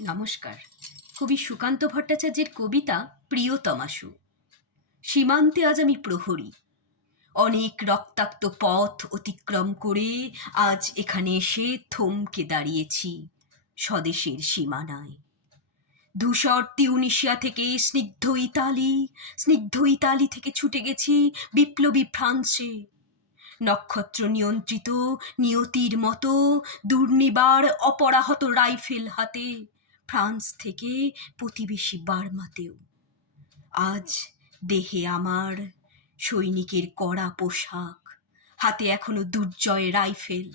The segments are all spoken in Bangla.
নমস্কার। কবি সুকান্ত ভট্টাচার্যের কবিতা প্রিয়তমাশু সীমান্তে আজ আমি প্রহরী। অনেক রক্তাক্ত পথ অতিক্রম করে আজ এখানে এসে থমকে দাঁড়িয়েছি স্বদেশের সীমানায়। ধূসর তিউনিশিয়া থেকে স্নিগ্ধ ইতালি স্নিগ্ধ ইতালি থেকে ছুটে গেছি বিপ্লবী ফ্রান্সে। নক্ষত্র নিয়ন্ত্রিত, নিয়তির মতো, দুর্নিবার অপরাহত রাইফেল হাতে। ফ্রান্স থেকে প্রতিবেশী বার্মাতেও। আজ দেহে আমার সৈনিকের কড়া পোশাক, হাতে এখনও দুর্জয় রাইফেল।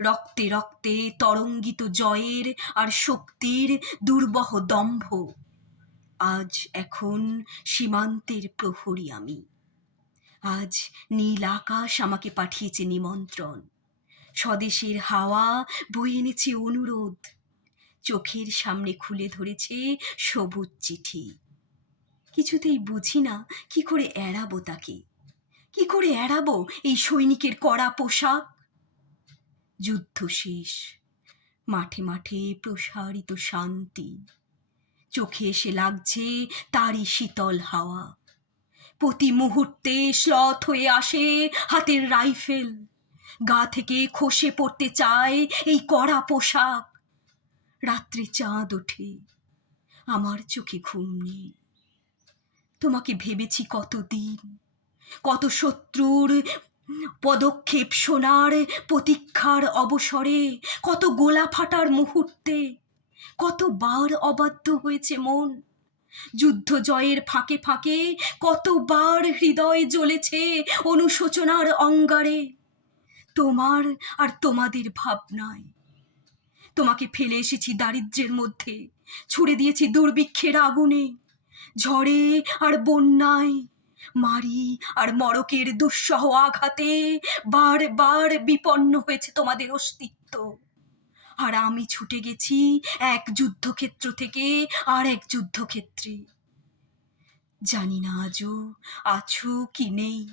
রক্তে রক্তে তরঙ্গিত জয়ের আর শক্তির দুর্বহ দম্ভ। আজ এখন সীমান্তের প্রহরী আমি। আজ নীল আকাশ আমাকে পাঠিয়েছে নিমন্ত্রণ। স্বদেশের হাওয়া বয়ে এনেছে অনুরোধ। চোখের সামনে খুলে ধরেছে সবুজ চিঠি। কিছুতেই বুঝি না কি করে এড়াবো তাকে। কি করে এড়াবো এই সৈনিকের কড়া পোশাক? যুদ্ধ শেষ। মাঠে মাঠে প্রসারিত শান্তি। চোখে এসে লাগছে তারই শীতল হাওয়া। প্রতি মুহূর্তে শ্লথ হয়ে আসে হাতের রাইফেল। গা থেকে খসে পড়তে চায় এই কড়া পোশাক। রাত্রে চাঁদ ওঠে, আমার চোখে ঘুম নেই। তোমাকে ভেবেছি কতদিন, কত শত্রুর পদক্ষেপ শোনার প্রতীক্ষার অবসরে, কত গোলা ফাটার মুহূর্তে, কতবার অবাধ্য হয়েছে মন। যুদ্ধ জয়ের ফাঁকে ফাঁকে কতবার হৃদয় জ্বলেছে অনুশোচনার অঙ্গারে। তোমার আর তোমাদের ভাবনায় তোমাকে ফেলে এসেছি দারিদ্র্যের মধ্যে। ছুড়ে দিয়েছি দুর্ভিক্ষের আগুনে। ঝড়ে আর বন্যায়। মারি আর মরকের দুঃসহ আঘাতে বারবার বিপন্ন হয়েছে তোমাদের অস্তিত্ব। আর আমি ছুটে গেছি এক যুদ্ধক্ষেত্র থেকে আর এক যুদ্ধক্ষেত্রে। জানি না আজও আছো কি নেই।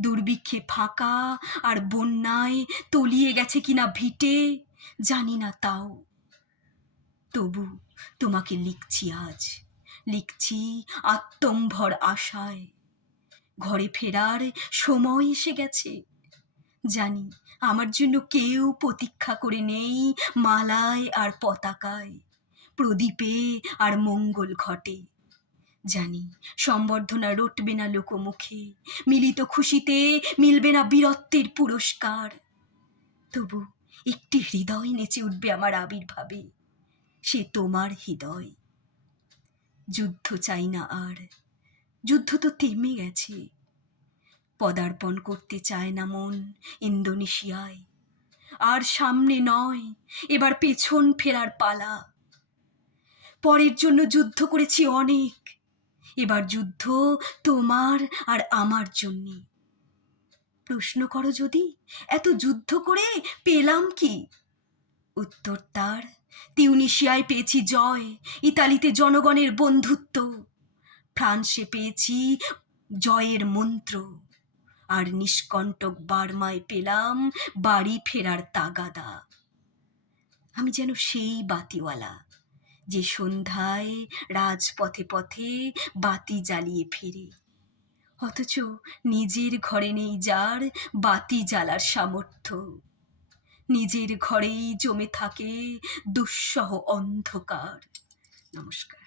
দুর্ভিক্ষে ফাঁকা আর বন্যায় তলিয়ে গেছে কিনা ভিটে। জানি না তাও। তবু তোমাকে লিখছি আজ, লিখছি আত্মম্ভর আশায়। ঘরে ফেরার সময় এসে গেছে। জানি আমার জন্য কেউ প্রতীক্ষা করে নেই মালায় আর পতাকায়, প্রদীপে আর মঙ্গল ঘটে। জানি সম্বর্ধনা রটবে না লোকমুখে, মিলিত খুশিতে মিলবে না বীরত্বের পুরস্কার। তবু একটি হৃদয় নেচে উঠবে আমার আবির্ভাবে। সে তোমার হৃদয়। যুদ্ধ চাই না আর। যুদ্ধ তো থেমে গেছে। পদার্পণ করতে চায় না মন ইন্দোনেশিয়ায়। আর সামনে নয়, এবার পেছন ফেরার পালা। পরের জন্য যুদ্ধ করেছি অনেক। এবার যুদ্ধ তোমার আর আমার জন্যে। প্রশ্ন করো যদি। এত যুদ্ধ করে পেলাম কি? উত্তর তার, তিউনিশিয়ায় পেয়েছি জয়, ইতালিতে জনগণের বন্ধুত্ব। ফ্রান্সে পেয়েছি জয়ের মন্ত্র। আর নিষ্কণ্টক বার্মায় পেলাম বাড়ি ফেরার তাগাদা। আমি যেন সেই বাতিওয়ালা, যে সন্ধ্যায় রাজপথে পথে বাতি জ্বালিয়ে ফেরে। অথচ নিজের ঘরে নেই যার বাতি জ্বালার সামর্থ্য। নিজের ঘরেই জমে থাকে দুঃসহ অন্ধকার। নমস্কার।